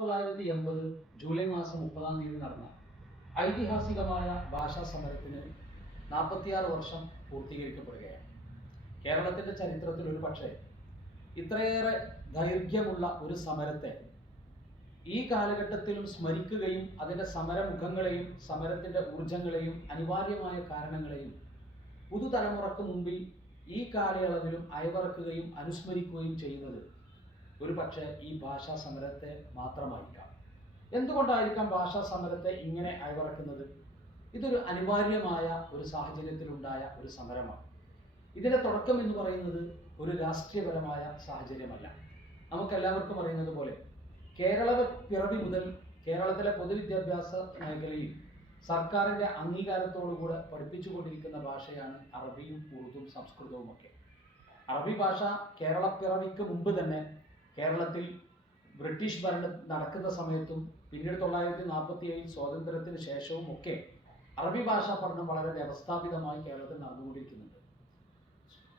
1980 July മാസം 30-ാം തീയതി നടന്ന ഐതിഹാസികമായ ഭാഷാ സമരത്തിന് 46 വർഷം പൂർത്തീകരിക്കപ്പെടുകയാണ്. കേരളത്തിൻ്റെ ചരിത്രത്തിൽ ഒരു പക്ഷേ ഇത്രയേറെ ദൈർഘ്യമുള്ള ഒരു സമരത്തെ ഈ കാലഘട്ടത്തിലും സ്മരിക്കുകയും അതിൻ്റെ സമരമുഖങ്ങളെയും സമരത്തിൻ്റെ ഊർജങ്ങളെയും അനിവാര്യമായ കാരണങ്ങളെയും പുതുതലമുറക്ക് മുമ്പിൽ ഈ കാലയളവിലും അയവിറക്കുകയും അനുസ്മരിക്കുകയും ചെയ്യുന്നത് ഒരു പക്ഷേ ഈ ഭാഷാ സമരത്തെ മാത്രമായിരിക്കാം. എന്തുകൊണ്ടായിരിക്കാം ഭാഷാ സമരത്തെ ഇങ്ങനെ അയവിറക്കുന്നത്? ഇതൊരു അനിവാര്യമായ ഒരു സാഹചര്യത്തിലുണ്ടായ ഒരു സമരമാണ്. ഇതിൻ്റെ തുടക്കം എന്ന് പറയുന്നത് ഒരു രാഷ്ട്രീയപരമായ സാഹചര്യമല്ല. നമുക്കെല്ലാവർക്കും അറിയുന്നത് പോലെ കേരള പിറവി മുതൽ കേരളത്തിലെ പൊതുവിദ്യാഭ്യാസ മേഖലയിൽ സർക്കാരിൻ്റെ അംഗീകാരത്തോടുകൂടെ പഠിപ്പിച്ചുകൊണ്ടിരിക്കുന്ന ഭാഷയാണ് അറബിയും ഉറുദുവും സംസ്കൃതവും ഒക്കെ. അറബി ഭാഷ കേരളപ്പിറവിക്ക് മുമ്പ് തന്നെ കേരളത്തിൽ ബ്രിട്ടീഷ് ഭരണം നടക്കുന്ന സമയത്തും പിന്നീട് 1947 സ്വാതന്ത്ര്യത്തിന് ശേഷവും ഒക്കെ അറബി ഭാഷാ പഠനം വളരെ വ്യവസ്ഥാപിതമായി കേരളത്തിൽ നടന്നുകൊണ്ടിരിക്കുന്നുണ്ട്.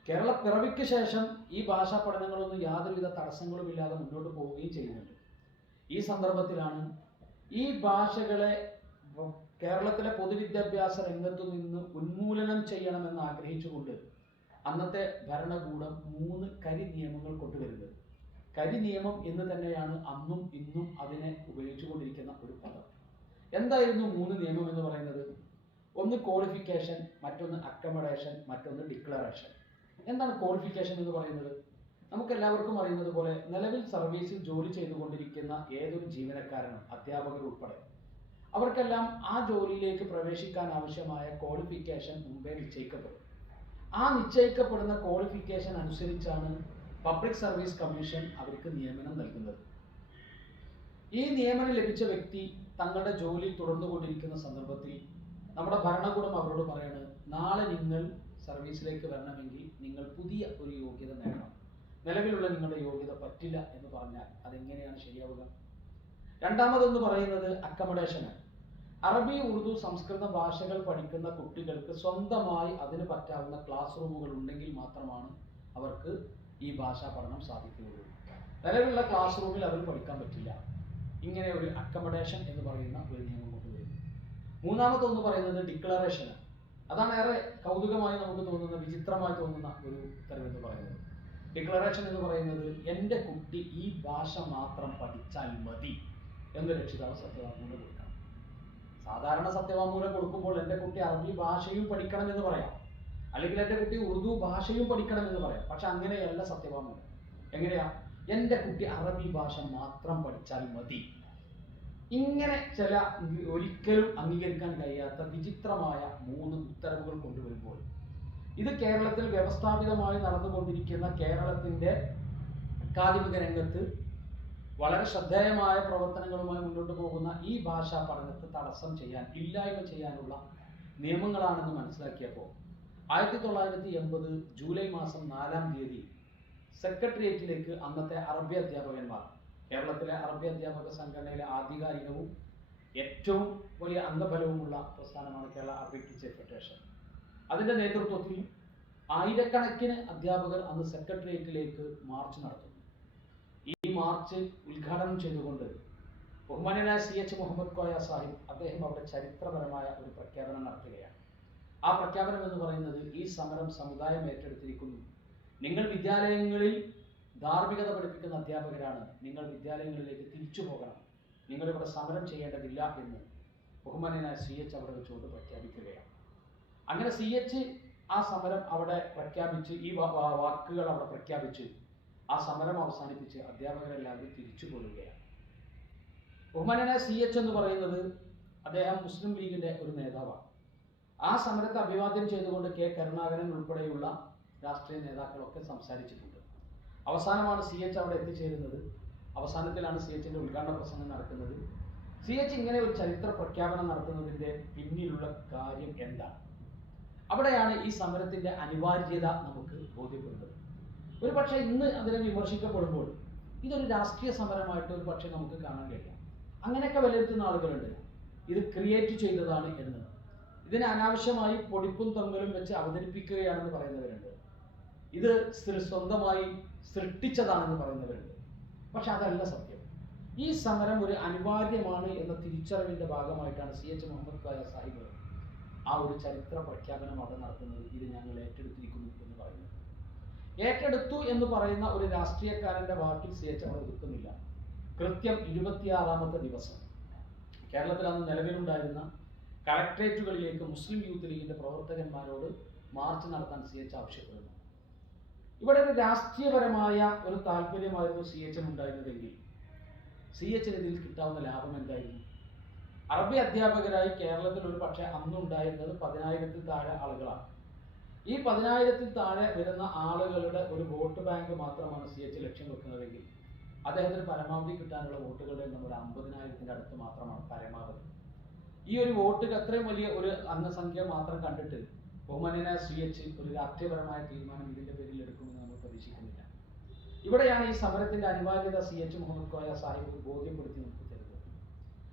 കേരളപ്പിറവിക്ക് ശേഷം ഈ ഭാഷാ പഠനങ്ങളൊന്നും യാതൊരുവിധ തടസ്സങ്ങളുമില്ലാതെ മുന്നോട്ട് പോവുകയും ചെയ്യുന്നുണ്ട്. ഈ സന്ദർഭത്തിലാണ് ഈ ഭാഷകളെ കേരളത്തിലെ പൊതുവിദ്യാഭ്യാസ രംഗത്തു നിന്ന് ഉന്മൂലനം ചെയ്യണമെന്ന് ആഗ്രഹിച്ചുകൊണ്ട് അന്നത്തെ ഭരണകൂടം 3 കരി നിയമങ്ങൾ കൊണ്ടുവരുന്നത്. കരി നിയമം എന്ന് തന്നെയാണ് അന്നും ഇന്നും അതിനെ ഉപയോഗിച്ചുകൊണ്ടിരിക്കുന്ന ഒരു പദം. എന്തായിരുന്നു 3 നിയമം എന്ന് പറയുന്നത്? ഒന്ന് ക്വാളിഫിക്കേഷൻ, മറ്റൊന്ന് അക്കമഡേഷൻ, മറ്റൊന്ന് ഡിക്ലറേഷൻ. എന്താണ് ക്വാളിഫിക്കേഷൻ എന്ന് പറയുന്നത്? നമുക്കെല്ലാവർക്കും അറിയുന്നത് പോലെ നിലവിൽ സർവീസിൽ ജോലി ചെയ്തുകൊണ്ടിരിക്കുന്ന ഏതൊരു ജീവനക്കാരനും അധ്യാപകർ ഉൾപ്പെടെ അവർക്കെല്ലാം ആ ജോലിയിലേക്ക് പ്രവേശിക്കാൻ ആവശ്യമായ ക്വാളിഫിക്കേഷൻ മുമ്പേ നിശ്ചയിക്കപ്പെടും. ആ നിശ്ചയിക്കപ്പെടുന്ന ക്വാളിഫിക്കേഷൻ അനുസരിച്ചാണ് പബ്ലിക് സർവീസ് കമ്മീഷൻ അവർക്ക് നിയമനം നൽകുന്നത്. ഈ നിയമനം ലഭിച്ച വ്യക്തി തങ്ങളുടെ ജോലി തുടർന്നുകൊണ്ടിരിക്കുന്ന സന്ദർഭത്തിൽ നമ്മുടെ ഭരണകൂടം അവരോട് പറയാണ്, നാളെ നിങ്ങൾ സർവീസിലേക്ക് വരണമെങ്കിൽ നിങ്ങൾ പുതിയ ഒരു യോഗ്യത നേടണം. നിലവിലുള്ള നിങ്ങളുടെ യോഗ്യത പറ്റില്ല എന്ന് പറഞ്ഞാൽ അതെങ്ങനെയാണ് ശരിയാവുക? രണ്ടാമതെന്ന് പറയുന്നത് അക്കമഡേഷനാണ്. അറബി, ഉറുദു, സംസ്കൃത ഭാഷകൾ പഠിക്കുന്ന കുട്ടികൾക്ക് സ്വന്തമായി അതിന് പറ്റാവുന്ന ക്ലാസ് റൂമുകൾ ഉണ്ടെങ്കിൽ മാത്രമാണ് അവർക്ക് ഈ ഭാഷാ പഠനം സാധിക്കുകയുള്ളൂ. നിലവിലുള്ള ക്ലാസ് റൂമിൽ അവർ പഠിക്കാൻ പറ്റില്ല. ഇങ്ങനെ ഒരു അക്കമഡേഷൻ എന്ന് പറയുന്ന ഒരു നിയമം കൊണ്ടുവരുന്നു. മൂന്നാമതൊന്ന് പറയുന്നത് ഡിക്ലറേഷനാണ്. അതാണ് ഏറെ കൗതുകമായി നമുക്ക് തോന്നുന്ന, വിചിത്രമായി തോന്നുന്ന ഒരു ഉത്തരവെന്ന് പറയുന്നത്. ഡിക്ലറേഷൻ എന്ന് പറയുന്നത് എൻ്റെ കുട്ടി ഈ ഭാഷ മാത്രം പഠിച്ചാൽ മതി എന്ന് രക്ഷിതാവ് സത്യവാങ്മൂലം കൊടുക്കണം. സാധാരണ സത്യവാങ്മൂലം കൊടുക്കുമ്പോൾ എൻ്റെ കുട്ടി അറബി ഭാഷയും പഠിക്കണം എന്ന് പറയാം, അല്ലെങ്കിൽ എൻ്റെ കുട്ടി ഉറുദു ഭാഷയും പഠിക്കണം എന്ന് പറയാം. പക്ഷെ അങ്ങനെയല്ല സത്യവാങ്മൂലം. എങ്ങനെയാ? എൻ്റെ കുട്ടി അറബി ഭാഷ മാത്രം പഠിച്ചാൽ മതി. ഇങ്ങനെ ചില ഒരിക്കലും അംഗീകരിക്കാൻ കഴിയാത്ത വിചിത്രമായ 3 ഉത്തരവുകൾ കൊണ്ടുവരുമ്പോൾ ഇത് കേരളത്തിൽ വ്യവസ്ഥാപിതമായി നടന്നുകൊണ്ടിരിക്കുന്ന കേരളത്തിൻ്റെ അക്കാദമിക രംഗത്ത് വളരെ ശ്രദ്ധേയമായ പ്രവർത്തനങ്ങളുമായി മുന്നോട്ട് പോകുന്ന ഈ ഭാഷാ പഠനത്തെ തടസ്സം ചെയ്യാൻ, ഇല്ലായ്മ ചെയ്യാനുള്ള നിയമങ്ങളാണെന്ന് മനസ്സിലാക്കിയപ്പോൾ 1980 ജൂലൈ മാസം 4-ാം തീയതി സെക്രട്ടേറിയറ്റിലേക്ക് അന്നത്തെ അറബി അധ്യാപകന്മാർ, കേരളത്തിലെ അറബി അധ്യാപക സംഘടനയിലെ ആധികാരികവും ഏറ്റവും വലിയ അംഗബലവുമുള്ള പ്രസ്ഥാനമാണ് കേരള അറബിക് ടീച്ചേഴ്സ് ഫെഡറേഷൻ. അതിൻ്റെ നേതൃത്വത്തിൽ ആയിരക്കണക്കിന് അധ്യാപകർ അന്ന് സെക്രട്ടേറിയറ്റിലേക്ക് മാർച്ച് നടത്തുന്നു. ഈ മാർച്ച് ഉദ്ഘാടനം ചെയ്തുകൊണ്ട് ബഹുമാന്യനായ CH മുഹമ്മദ് കോയ സാഹിബ് അദ്ദേഹം അവിടെ ചരിത്രപരമായ ഒരു പ്രഖ്യാപനം നടത്തുകയാണ്. ആ പ്രഖ്യാപനം എന്ന് പറയുന്നത്, ഈ സമരം സമുദായം ഏറ്റെടുത്തിരിക്കുന്നു. നിങ്ങൾ വിദ്യാലയങ്ങളിൽ ധാർമ്മികത പഠിപ്പിക്കുന്ന അധ്യാപകരാണ്, നിങ്ങൾ വിദ്യാലയങ്ങളിലേക്ക് തിരിച്ചു പോകണം, നിങ്ങളിവിടെ സമരം ചെയ്യേണ്ടതില്ല എന്ന് ബഹുമാന്യനായ CH അവിടെ വെച്ചുകൊണ്ട് പ്രഖ്യാപിക്കുകയാണ്. അങ്ങനെ CH ആ സമരം അവിടെ പ്രഖ്യാപിച്ച്, ഈ വാക്കുകൾ അവിടെ പ്രഖ്യാപിച്ച് ആ സമരം അവസാനിപ്പിച്ച് അധ്യാപകരെല്ലാവരും തിരിച്ചു പോരുകയാണ്. ബഹുമാന്യനായ CH എന്ന് പറയുന്നത് അദ്ദേഹം മുസ്ലിം ലീഗിൻ്റെ ഒരു നേതാവാണ്. ആ സമരത്തെ അഭിവാദ്യം ചെയ്തുകൊണ്ട് K കരുണാകരൻ ഉൾപ്പെടെയുള്ള രാഷ്ട്രീയ നേതാക്കളൊക്കെ സംസാരിച്ചിട്ടുണ്ട്. അവസാനമാണ് CH അവിടെ എത്തിച്ചേരുന്നത്. അവസാനത്തിലാണ് CHൻ്റെ ഉദ്ഘാടന പ്രസംഗം നടക്കുന്നത്. CH ഇങ്ങനെ ഒരു ചരിത്ര പ്രഖ്യാപനം നടത്തുന്നതിൻ്റെ പിന്നിലുള്ള കാര്യം എന്താണ്? അവിടെയാണ് ഈ സമരത്തിൻ്റെ അനിവാര്യത നമുക്ക് ബോധ്യപ്പെടുന്നത്. ഒരു പക്ഷേ ഇന്ന് അതിനെ വിമർശിക്കപ്പെടുമ്പോൾ ഇതൊരു രാഷ്ട്രീയ സമരമായിട്ട് ഒരു പക്ഷേ നമുക്ക് കാണാൻ കഴിയാം. അങ്ങനെയൊക്കെ വിലയിരുത്തുന്ന ആളുകളുണ്ട്, ഇത് ക്രിയേറ്റ് ചെയ്തതാണ് എന്ന്, ഇതിനെ അനാവശ്യമായി പൊടിപ്പും തൊങ്ങലും വെച്ച് അവതരിപ്പിക്കുകയാണെന്ന് പറയുന്നവരുണ്ട്, ഇത് സ്വന്തമായി സൃഷ്ടിച്ചതാണെന്ന് പറയുന്നവരുണ്ട്. പക്ഷെ അതല്ല സത്യം. ഈ സമരം ഒരു അനിവാര്യമാണ് എന്ന തിരിച്ചറിവിന്റെ ഭാഗമായിട്ടാണ് CH മുഹമ്മദ് കോയ സാഹിബ് ആ ഒരു ചരിത്ര പ്രഖ്യാപനം അവിടെ നടത്തുന്നത്. ഇത് ഞങ്ങൾ ഏറ്റെടുത്തിരിക്കുന്നു എന്ന് പറയുന്നത്. ഏറ്റെടുത്തു എന്ന് പറയുന്ന ഒരു രാഷ്ട്രീയക്കാരന്റെ വാക്കിൽ CH അവിടെ ഒതുക്കുന്നില്ല. കൃത്യം 26ാമത്തെ ദിവസം കേരളത്തിൽ അന്ന് നിലവിലുണ്ടായിരുന്ന കളക്ട്രേറ്റുകളിലേക്ക് മുസ്ലിം യൂത്ത് ലീഗിന്റെ പ്രവർത്തകന്മാരോട് മാർച്ച് നടത്താൻ CH ആവശ്യപ്പെടുന്നു. ഇവിടെ ഒരു രാഷ്ട്രീയപരമായ ഒരു താല്പര്യമായിരുന്നു CH ഉണ്ടായിരുന്നതെങ്കിൽ CH ഇതിൽ കിട്ടാവുന്ന ലാഭം എന്തായിരുന്നു? അറബി അധ്യാപകരായി കേരളത്തിൽ ഒരു പക്ഷേ അന്നുണ്ടായിരുന്നത് 10,000-ൽ താഴെ ആളുകളാണ്. ഈ 10,000-ൽ താഴെ വരുന്ന ആളുകളുടെ ഒരു വോട്ട് ബാങ്ക് മാത്രമാണ് CH ലക്ഷ്യം വെക്കുന്നതെങ്കിൽ അദ്ദേഹത്തിന് പരമാവധി കിട്ടാനുള്ള വോട്ടുകളുടെ എണ്ണം ഒരു 50,000-ന്റെ അടുത്ത് മാത്രമാണ് പരമാവധി. ഈ ഒരു വോട്ടുകൾ അത്രയും വലിയ ഒരു അംഗസംഖ്യ മാത്രം കണ്ടിട്ട് ബഹുമാന്യനായ CH ഒരു രാഷ്ട്രീയപരമായ തീരുമാനം ഇതിന്റെ പേരിൽ എടുക്കുമെന്ന് നമ്മൾ പ്രതീക്ഷിക്കുന്നില്ല. ഇവിടെയാണ് ഈ സമരത്തിന്റെ അനിവാര്യത CH മുഹമ്മദ് കോയ സാഹിബ് ബോധ്യപ്പെടുത്തി നമുക്ക് തരുന്നത്.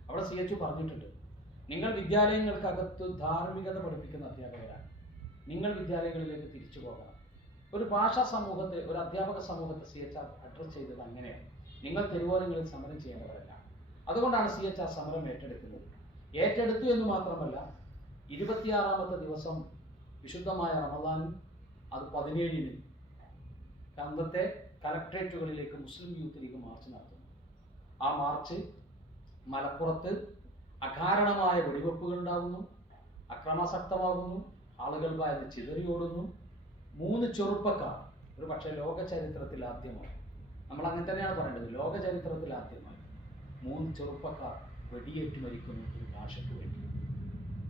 അവിടെ CH പറഞ്ഞിട്ടുണ്ട്, നിങ്ങൾ വിദ്യാലയങ്ങൾക്കകത്ത് ധാർമ്മികത പഠിപ്പിക്കുന്ന അധ്യാപകരാണ്, നിങ്ങൾ വിദ്യാലയങ്ങളിലേക്ക് തിരിച്ചു പോകണം. ഒരു ഭാഷാ സമൂഹത്തെ, ഒരു അധ്യാപക സമൂഹത്തെ CH അഡ്രസ് ചെയ്തത് അങ്ങനെയാണ്. നിങ്ങൾ തെരുവോരങ്ങളിൽ സമരം ചെയ്യേണ്ടവരല്ല. അതുകൊണ്ടാണ് CH ആ സമരം ഏറ്റെടുക്കുന്നത്. ഏറ്റെടുത്തു എന്ന് മാത്രമല്ല, 26ാമത്തെ ദിവസം വിശുദ്ധമായ റമദാനും അത് 17-ന് അന്നത്തെ കലക്ട്രേറ്റുകളിലേക്ക് മുസ്ലിം യൂത്ത് ലീഗ് മാർച്ച് നടത്തുന്നു. ആ മാർച്ച് മലപ്പുറത്ത് അകാരണമായ വെടിവെപ്പുകൾ ഉണ്ടാകുന്നു, അക്രമാസക്തമാകുന്നു, ആളുകൾ ഭയന്ന് ചിതറിയോടുന്നു. 3 ചെറുപ്പക്കാർ, ഒരു പക്ഷേ ലോക ചരിത്രത്തിൽ ആദ്യമായി, നമ്മൾ അങ്ങനെ തന്നെയാണ് പറയേണ്ടത്, ലോക ചരിത്രത്തിൽ ആദ്യമായി 3 ചെറുപ്പക്കാർ വെടിയേറ്റ് മരിക്കുന്നു ഒരു ഭാഷയ്ക്ക് വേണ്ടി.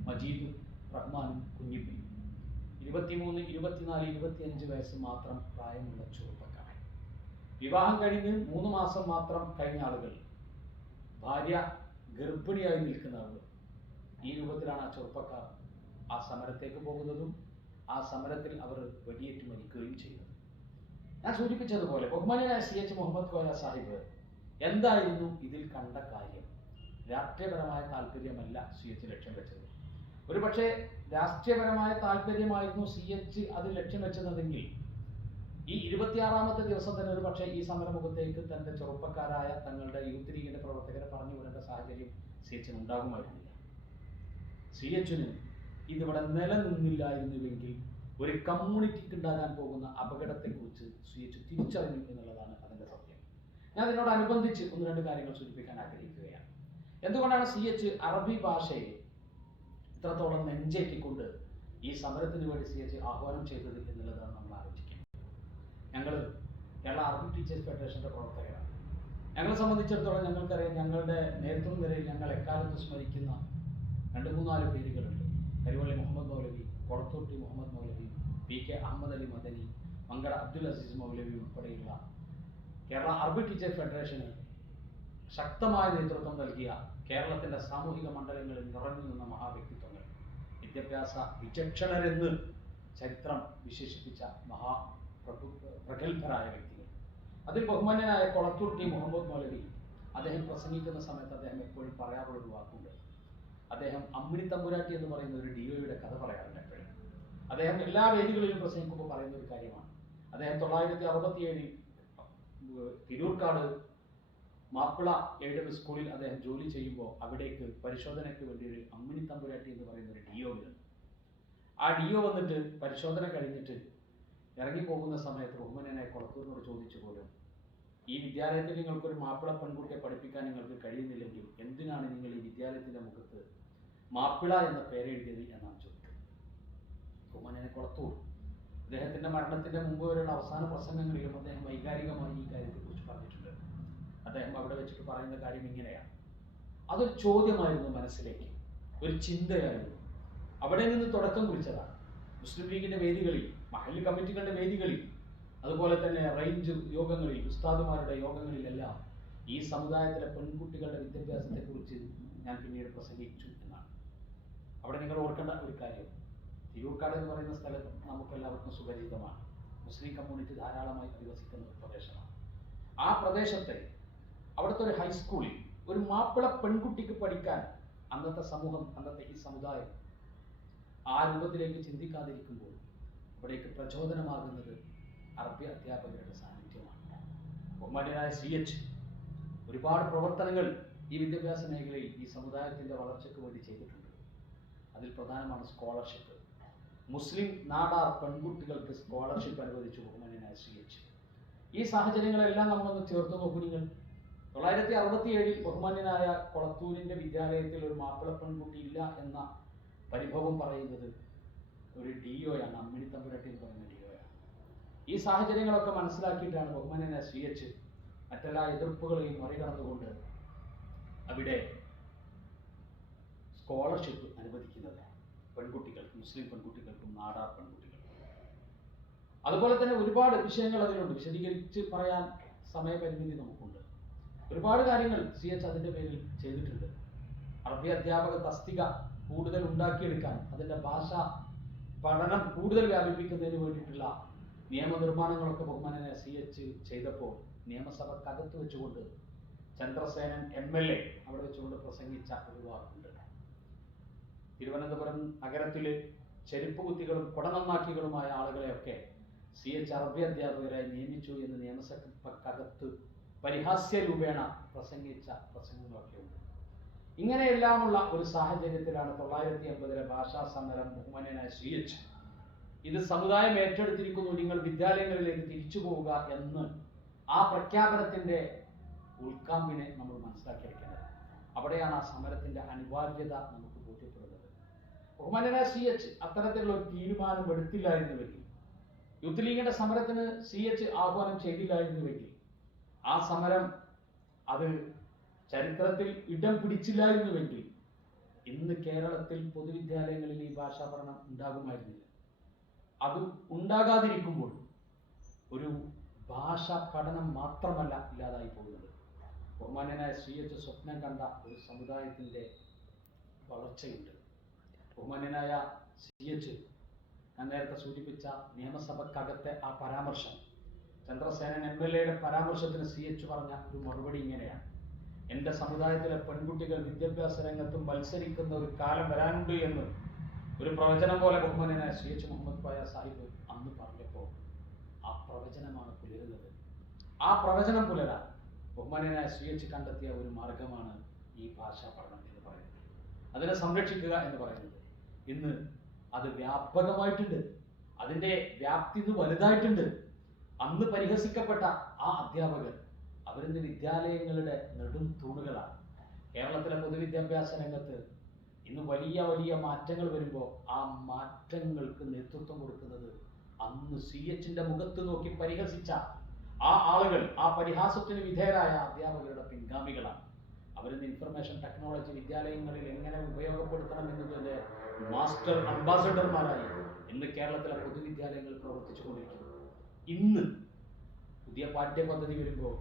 മജീദും റഹ്മാനും കുഞ്ഞിപ്പിയും. 23, 24, 25 വയസ്സ് മാത്രം പ്രായമുള്ള ചെറുപ്പക്കാർ. വിവാഹം കഴിഞ്ഞ് 3 മാസം മാത്രം കഴിഞ്ഞ ആളുകൾ, ഭാര്യ ഗർഭിണിയായി നിൽക്കുന്ന ആളുകൾ. ഈ രൂപത്തിലാണ് ആ ചെറുപ്പക്കാർ ആ സമരത്തേക്ക് പോകുന്നതും ആ സമരത്തിൽ അവർ വെടിയേറ്റ് മരിക്കുകയും ചെയ്യുന്നത്. ഞാൻ സൂചിപ്പിച്ചതുപോലെ ബഹുമാന്യനായ CH മുഹമ്മദ് കോയ സാഹിബ് എന്തായിരുന്നു ഇതിൽ കണ്ട കാര്യം? രാഷ്ട്രീയപരമായ താല്പര്യമല്ല CH ലക്ഷ്യം വെച്ചത്. ഒരു പക്ഷേ രാഷ്ട്രീയപരമായ താല്പര്യമായിരുന്നു CH അത് ലക്ഷ്യം വെച്ചതെങ്കിൽ ഈ 26ാമത്തെ ദിവസം തന്നെ ഒരു പക്ഷേ ഈ സമരമുഖത്തേക്ക് തന്റെ ചെറുപ്പക്കാരായ തങ്ങളുടെ യൂത്ത് ലീഗിന്റെ പ്രവർത്തകരെ പറഞ്ഞു വിടേണ്ട സാഹചര്യം CH ഉണ്ടാകുമായിരുന്നില്ല. CH-ന് ഇതിവിടെ നിലനിന്നില്ലായിരുന്നുവെങ്കിൽ ഒരു കമ്മ്യൂണിറ്റിക്ക് ഉണ്ടാകാൻ പോകുന്ന അപകടത്തെക്കുറിച്ച് CH തിരിച്ചറിഞ്ഞു എന്നുള്ളതാണ് അതിന്റെ സത്യം. ഞാൻ അതിനോടനുബന്ധിച്ച് 1-2 കാര്യങ്ങൾ സൂചിപ്പിക്കാൻ ആഗ്രഹിക്കുകയാണ്. എന്തുകൊണ്ടാണ് CH അറബി ഭാഷയെ ഇത്രത്തോളം നെഞ്ചേറ്റിക്കൊണ്ട് ഈ സമരത്തിന് വേണ്ടി CH ആഹ്വാനം ചെയ്തത് എന്നുള്ളതാണ് നമ്മൾ ആലോചിക്കുന്നത്. ഞങ്ങൾ കേരള അറബി ടീച്ചേഴ്സ് ഫെഡറേഷന്റെ പ്രവർത്തകരാണ്. ഞങ്ങളെ സംബന്ധിച്ചിടത്തോളം ഞങ്ങൾക്കറിയാം, ഞങ്ങളുടെ നേതൃത്വം നിരയിൽ ഞങ്ങൾ എക്കാലത്ത് സ്മരിക്കുന്ന 2-3-4 പേരുകളുണ്ട്. കരിവള്ളി മുഹമ്മദ് മൗലവി, കൊളത്തൂട്ടി മുഹമ്മദ് മൗലവി, PK അഹമ്മദ് അലി മദനി, മങ്കട അബ്ദുൽ അസീസ് മൗലവി ഉൾപ്പെടെയുള്ള കേരള അറബി ടീച്ചേഴ്സ് ഫെഡറേഷന് ശക്തമായ നേതൃത്വം നൽകിയ, കേരളത്തിന്റെ സാമൂഹിക മണ്ഡലങ്ങളിൽ നിറഞ്ഞു നിന്ന മഹാവ്യക്തിത്വങ്ങൾ, വിദ്യാഭ്യാസ വിചക്ഷണരെന്ന് ചരിത്രം വിശേഷിപ്പിച്ച പ്രഗത്ഭരായ വ്യക്തികൾ. അതിൽ ബഹുമാന്യനായ കൊളത്തൂട്ടി മുഹമ്മദ് മൗലവി, അദ്ദേഹം പ്രസംഗിക്കുന്ന സമയത്ത് അദ്ദേഹം എപ്പോഴും പറയാറുള്ളൊരു വാക്കുണ്ട്. അദ്ദേഹം അമ്മിണി തമ്പുരാട്ടി എന്ന് പറയുന്ന ഒരു DOയുടെ കഥ പറയാറുണ്ട് എപ്പോഴും. അദ്ദേഹം എല്ലാ വേദികളിലും പ്രസംഗിക്കുമ്പോൾ പറയുന്ന ഒരു കാര്യമാണ്. അദ്ദേഹം 1967-ൽ തിരൂർക്കാട് മാപ്പിള എയ്ഡഡ് സ്കൂളിൽ അദ്ദേഹം ജോലി ചെയ്യുമ്പോൾ അവിടേക്ക് പരിശോധനയ്ക്ക് വേണ്ടി ഒരു അമ്മിണി തമ്പുരാട്ടി എന്ന് പറയുന്ന ഒരു DO ഉണ്ട്. ആ DO വന്നിട്ട് പരിശോധന കഴിഞ്ഞിട്ട് ഇറങ്ങി പോകുന്ന സമയത്ത് ബഹുമാന്യനായ കൊളത്തൂരിനോട് ചോദിച്ചു പോലും, ഈ വിദ്യാലയത്തിൽ നിങ്ങൾക്കൊരു മാപ്പിള പെൺകുട്ടിയെ പഠിപ്പിക്കാൻ നിങ്ങൾക്ക് കഴിയുന്നില്ലെങ്കിൽ എന്തിനാണ് നിങ്ങൾ ഈ വിദ്യാലയത്തിന്റെ മുഖത്ത് മാപ്പിള എന്ന പേരെഴുതിയത് എന്നാണ് ചോദിക്കുന്നത്. ബഹുമാന്യനായ കൊളത്തൂർ അദ്ദേഹത്തിന്റെ മരണത്തിന്റെ മുമ്പ് വരെയുള്ള അവസാന പ്രസംഗങ്ങളിലും അദ്ദേഹം വൈകാരികമായി ഈ കാര്യത്തെക്കുറിച്ച് പറഞ്ഞിട്ടുണ്ട്. അദ്ദേഹം അവിടെ വെച്ചിട്ട് പറയുന്ന കാര്യം ഇങ്ങനെയാണ്. അതൊരു ചോദ്യമായിരുന്നു മനസ്സിലേക്ക്, ഒരു ചിന്തയായിരുന്നു. അവിടെ നിന്ന് തുടക്കം കുറിച്ചതാണ്. മുസ്ലിം ലീഗിന്റെ വേദികളിൽ, മഹല്ല് കമ്മിറ്റികളുടെ വേദികളിൽ, അതുപോലെ തന്നെ റേഞ്ച് യോഗങ്ങളിൽ, ഉസ്താദുമാരുടെ യോഗങ്ങളിലെല്ലാം ഈ സമുദായത്തിലെ പെൺകുട്ടികളുടെ വിദ്യാഭ്യാസത്തെക്കുറിച്ച് ഞാൻ പിന്നീട് പ്രസംഗിച്ചു എന്നാണ്. അവിടെ നിങ്ങൾ ഓർക്കേണ്ട ഒരു കാര്യം, തിരൂർക്കാട് എന്ന് പറയുന്ന സ്ഥലം നമുക്കെല്ലാവർക്കും സുപരിചിതമാണ്. മുസ്ലിം കമ്മ്യൂണിറ്റി ധാരാളമായി അധിവസിക്കുന്ന ഒരു പ്രദേശമാണ്. ആ പ്രദേശത്തെ അവിടുത്തെ ഒരു ഹൈസ്കൂളിൽ ഒരു മാപ്പിള പെൺകുട്ടിക്ക് പഠിക്കാൻ അന്നത്തെ സമൂഹം, അന്നത്തെ ഈ സമുദായം ആ രൂപത്തിലേക്ക് ചിന്തിക്കാതിരിക്കുമ്പോൾ അവിടേക്ക് പ്രചോദനമാകുന്നത് അറബി അധ്യാപകരുടെ സാന്നിധ്യമാണ്. ബഹുമാന്യനായ CH ഒരുപാട് പ്രവർത്തനങ്ങൾ ഈ വിദ്യാഭ്യാസ മേഖലയിൽ ഈ സമുദായത്തിൻ്റെ വളർച്ചയ്ക്ക് വേണ്ടി ചെയ്തിട്ടുണ്ട്. അതിൽ പ്രധാനമാണ് സ്കോളർഷിപ്പ്. മുസ്ലിം നാടാർ പെൺകുട്ടികൾക്ക് സ്കോളർഷിപ്പ് അനുവദിച്ചു ബഹുമാന്യനായ CH. ഈ സാഹചര്യങ്ങളെല്ലാം നമ്മളൊന്ന് ചേർത്ത് നോക്കൂ നിങ്ങൾ. 1967 ബഹുമാന്യനായ കൊളത്തൂരിൻ്റെ വിദ്യാലയത്തിൽ ഒരു മാപ്പിള പെൺകുട്ടി ഇല്ല എന്ന പരിഭവം പറയുന്നത് ഒരു DO ആണ്, അമ്മിണി തമ്പുരാട്ടി എന്ന് പറയുന്ന DO ആണ്. ഈ സാഹചര്യങ്ങളൊക്കെ മനസ്സിലാക്കിയിട്ടാണ് ബഹുമാന്യനായ CH മറ്റെല്ലാ എതിർപ്പുകളെയും മറികടന്നുകൊണ്ട് അവിടെ സ്കോളർഷിപ്പ് അനുവദിക്കുന്നത് പെൺകുട്ടികൾക്ക്, മുസ്ലിം പെൺകുട്ടികൾക്കും നാടാർ പെൺകുട്ടികൾക്കും. അതുപോലെ തന്നെ ഒരുപാട് വിഷയങ്ങൾ അതിലുണ്ട്, വിശദീകരിച്ച് പറയാൻ സമയപരിമിതി നമുക്കുണ്ട്. ഒരുപാട് കാര്യങ്ങൾ CH അതിൻ്റെ പേരിൽ ചെയ്തിട്ടുണ്ട്. അറബി അധ്യാപക തസ്തിക കൂടുതൽ ഉണ്ടാക്കിയെടുക്കാൻ, അതിൻ്റെ ഭാഷ പഠനം കൂടുതൽ വ്യാപിപ്പിക്കുന്നതിന് വേണ്ടിയിട്ടുള്ള നിയമനിർമ്മാണങ്ങളൊക്കെ ബഹുമാനനായ CH ചെയ്തപ്പോൾ നിയമസഭക്കകത്ത് വെച്ചുകൊണ്ട് ചന്ദ്രസേനൻ MLA അവിടെ വെച്ചുകൊണ്ട് പ്രസംഗിച്ച ഒരു വാക്കുണ്ട്. തിരുവനന്തപുരം നഗരത്തിലെ ചെരുപ്പ് കുത്തികളും കുടനന്നാക്കികളുമായ ആളുകളെയൊക്കെ CH അറബി അധ്യാപകരായി നിയമിച്ചു എന്ന് നിയമസഭക്കകത്ത് പരിഹാസ്യ രൂപേണ പ്രസംഗിച്ച പ്രസംഗങ്ങളൊക്കെ ഉണ്ട്. ഇങ്ങനെയെല്ലാമുള്ള ഒരു സാഹചര്യത്തിലാണ് 1980 ഭാഷാ സമരം ബഹുമാന്യനായ CH ഇത് സമുദായം ഏറ്റെടുത്തിരിക്കുന്നു, നിങ്ങൾ വിദ്യാലയങ്ങളിലേക്ക് തിരിച്ചു പോവുക എന്ന് ആ പ്രഖ്യാപനത്തിൻ്റെ ഉൾക്കാമ്പിനെ നമ്മൾ മനസ്സിലാക്കിയിരിക്കുന്നത്. അവിടെയാണ് ആ സമരത്തിൻ്റെ അനിവാര്യത നമുക്ക് ബോധ്യപ്പെടുന്നത്. ബഹുമാന്യനായ CH അത്തരത്തിലുള്ള ഒരു തീരുമാനം എടുത്തില്ലായിരുന്നുവെങ്കിൽ, യൂത്ത് ലീഗിന്റെ സമരത്തിന് CH ആഹ്വാനം ചെയ്തില്ലായിരുന്നുവെങ്കിൽ, ആ സമരം അത് ചരിത്രത്തിൽ ഇടം പിടിച്ചില്ലായിരുന്നുവെങ്കിൽ ഇന്ന് കേരളത്തിൽ പൊതുവിദ്യാലയങ്ങളിൽ ഈ ഭാഷാ പഠനം ഉണ്ടാകുമായിരുന്നില്ല. അത് ഉണ്ടാകാതിരിക്കുമ്പോൾ ഒരു ഭാഷാ പഠനം മാത്രമല്ല ഇല്ലാതായി പോകുന്നത്. ബഹുമാന്യനായ CH സ്വപ്നം കണ്ട ഒരു സമുദായത്തിൻ്റെ വളർച്ചയുണ്ട്. ബഹുമാന്യനായ CH ഞാൻ നേരത്തെ സൂചിപ്പിച്ച നിയമസഭക്കകത്തെ ആ പരാമർശം, ചന്ദ്രസേനൻ MLA പരാമർശത്തിന് CH പറഞ്ഞ ഒരു മറുപടി ഇങ്ങനെയാണ്: എൻ്റെ സമുദായത്തിലെ പെൺകുട്ടികൾ വിദ്യാഭ്യാസ രംഗത്തും മത്സരിക്കുന്ന ഒരു കാലം വരാനുണ്ട് എന്ന് ഒരു പ്രവചനം പോലെ ബഹുമാന്യനായ CH മുഹമ്മദ് കോയ സാഹിബ് അന്ന് പറഞ്ഞപ്പോൾ ആ പ്രവചനമാണ് പുലരുന്നത്. ആ പ്രവചനം പുലരാൻ ബഹുമാന്യനായ CH കണ്ടെത്തിയ ഒരു മാർഗമാണ് ഈ ഭാഷാ പഠനം എന്ന് പറയുന്നത്, അതിനെ സംരക്ഷിക്കുക എന്ന് പറയുന്നത്. ഇന്ന് അത് വ്യാപകമായിട്ടുണ്ട്, അതിൻ്റെ വ്യാപ്തി ഇന്ന് വലുതായിട്ടുണ്ട്. അന്ന് പരിഹസിക്കപ്പെട്ട ആ അധ്യാപകർ അവരിന്ന് വിദ്യാലയങ്ങളുടെ നെടും തൂണുകളാണ്. കേരളത്തിലെ പൊതുവിദ്യാഭ്യാസ രംഗത്ത് ഇന്ന് വലിയ വലിയ മാറ്റങ്ങൾ വരുമ്പോൾ ആ മാറ്റങ്ങൾക്ക് നേതൃത്വം കൊടുക്കുന്നത് അന്ന് CHന്റെ മുഖത്ത് നോക്കി പരിഹസിച്ച ആ ആളുകൾ, ആ പരിഹാസത്തിന് വിധേയരായ അധ്യാപകരുടെ പിൻഗാമികളാണ്. അവരിന്ന് ഇൻഫർമേഷൻ ടെക്നോളജി വിദ്യാലയങ്ങളിൽ എങ്ങനെ ഉപയോഗപ്പെടുത്തണം എന്നതിൻ്റെ മാസ്റ്റർ അംബാസഡർമാരായി ഇന്ന് കേരളത്തിലെ പൊതുവിദ്യാലയങ്ങൾ പ്രവർത്തിച്ചു കൊണ്ടിരിക്കുന്നു. ഇന്ന് പുതിയ പാഠ്യപദ്ധതി വരുമ്പോൾ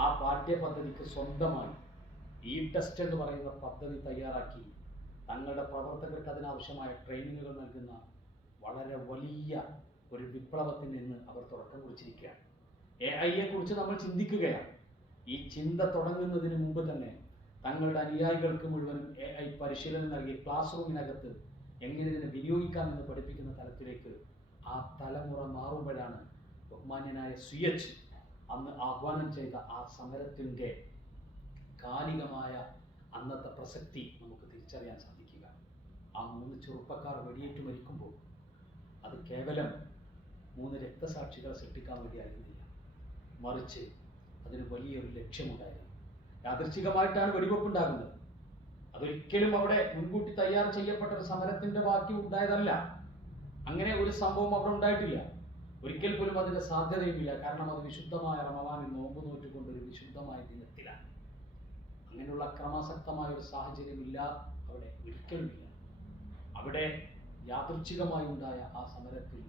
ആ പാഠ്യപദ്ധതിക്ക് സ്വന്തമായി ടെസ്റ്റ് എന്ന് പറയുന്ന പദ്ധതി തയ്യാറാക്കി തങ്ങളുടെ പ്രവർത്തകർക്ക് അതിനാവശ്യമായ ട്രെയിനിങ്ങുകൾ നൽകുന്ന വളരെ വലിയ ഒരു വിപ്ലവത്തിന് ഇന്ന് അവർ തുടക്കം കുറിച്ചിരിക്കുകയാണ്. AI കുറിച്ച് നമ്മൾ ചിന്തിക്കുകയാണ്. ഈ ചിന്ത തുടങ്ങുന്നതിന് മുമ്പ് തന്നെ തങ്ങളുടെ അനുയായികൾക്ക് മുഴുവനും AI പരിശീലനം നൽകി ക്ലാസ് റൂമിനകത്ത് എങ്ങനെ ഇതിനെ വിനിയോഗിക്കാമെന്ന് പഠിപ്പിക്കുന്ന തലത്തിലേക്ക് ആ തലമുറ മാറുമ്പോഴാണ് ബഹുമാന്യനായ CH അന്ന് ആഹ്വാനം ചെയ്ത ആ സമരത്തിൻ്റെ കാലികമായ അന്നത്തെ പ്രസക്തി നമുക്ക് തിരിച്ചറിയാൻ സാധിക്കുക. ആ 3 ചെറുപ്പക്കാർ വെടിയേറ്റ് മരിക്കുമ്പോൾ അത് കേവലം 3 രക്തസാക്ഷികളെ സൃഷ്ടിക്കാൻ വേണ്ടിയായിരുന്നില്ല, മറിച്ച് അതിന് വലിയൊരു ലക്ഷ്യമുണ്ടായിരുന്നു. യാദൃച്ഛികമായിട്ടാണ് വെടിവെപ്പുണ്ടാകുന്നത്. അതൊരിക്കലും അവിടെ മുൻകൂട്ടി തയ്യാർ ചെയ്യപ്പെട്ട ഒരു സമരത്തിന്റെ ബാക്കി ഉണ്ടായതല്ല. അങ്ങനെ ഒരു സംഭവം അവിടെ ഉണ്ടായിട്ടില്ല. ഒരിക്കൽ പോലും അതിന്റെ സാധ്യതയുമില്ല. കാരണം അത് വിശുദ്ധമായ റമദാനിൽ നോമ്പ് നോറ്റുകൊണ്ട് ഒരു വിശുദ്ധമായ ദിനത്തിലാണ്. അങ്ങനെയുള്ള അക്രമാസക്തമായ ഒരു സാഹചര്യമില്ല അവിടെ, ഒരിക്കലുമില്ല. അവിടെ യാദൃച്ഛികമായി ഉണ്ടായ ആ സമരത്തിൽ,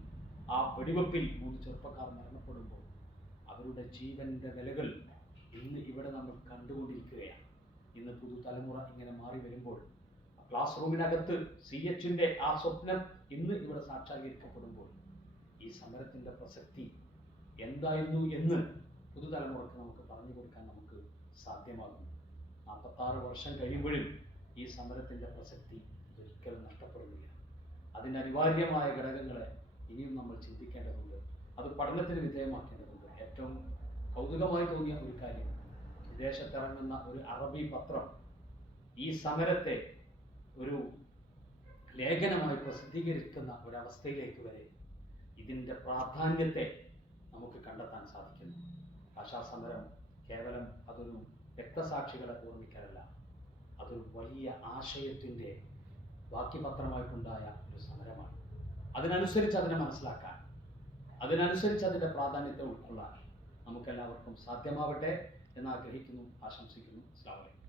ആ വെടിവെപ്പിൽ 3 ചെറുപ്പക്കാർ മരണപ്പെടുമ്പോൾ അവരുടെ ജീവന്റെ വിലകൾ ഇന്ന് ഇവിടെ നമ്മൾ കണ്ടുകൊണ്ടിരിക്കുകയാണ്. ഇന്ന് പുതുതലമുറ ഇങ്ങനെ മാറി വരുമ്പോൾ ക്ലാസ് റൂമിനകത്ത് CHന്റെ ആ സ്വപ്നം ഇന്ന് ഇവിടെ സാക്ഷാത്കരിക്കപ്പെടുമ്പോൾ ഈ സമരത്തിന്റെ പ്രസക്തി എന്തായിരുന്നു എന്ന് പുതുതലമുറക്ക് നമുക്ക് പറഞ്ഞു കൊടുക്കാൻ നമുക്ക് സാധ്യമാകും. 46 വർഷം കഴിയുമ്പോഴും ഈ സമരത്തിന്റെ പ്രസക്തി ഒരിക്കലും നഷ്ടപ്പെടുന്നില്ല. അതിന് അനിവാര്യമായ ഘടകങ്ങളെ ഇനിയും നമ്മൾ ചിന്തിക്കേണ്ടതുണ്ട്, അത് പഠനത്തിന് വിധേയമാക്കേണ്ടതുണ്ട്. ഏറ്റവും കൗതുകമായി തോന്നിയ ഒരു കാര്യം, വിദേശത്തിറങ്ങുന്ന ഒരു അറബി പത്രം ഈ സമരത്തെ ഒരു ലേഖനമായി പ്രസിദ്ധീകരിക്കുന്ന ഒരവസ്ഥയിലേക്ക് വരെ ഇതിൻ്റെ പ്രാധാന്യത്തെ നമുക്ക് കണ്ടെത്താൻ സാധിക്കുന്നു. ഭാഷാ സമരം കേവലം അതൊരു രക്തസാക്ഷികളെ ഓർമ്മിക്കലല്ല, അതൊരു വലിയ ആശയത്തിൻ്റെ വാക്യപത്രമായിട്ടുണ്ടായ ഒരു സമരമാണ്. അതിനനുസരിച്ച് അതിനെ മനസ്സിലാക്കാൻ, അതിനനുസരിച്ച് അതിൻ്റെ പ്രാധാന്യത്തെ ഉൾക്കൊള്ളാൻ നമുക്കെല്ലാവർക്കും സാധ്യമാവട്ടെ എന്ന് ആഗ്രഹിക്കുന്നു, ആശംസിക്കുന്നു. അസ്സലാമു അലൈക്കും.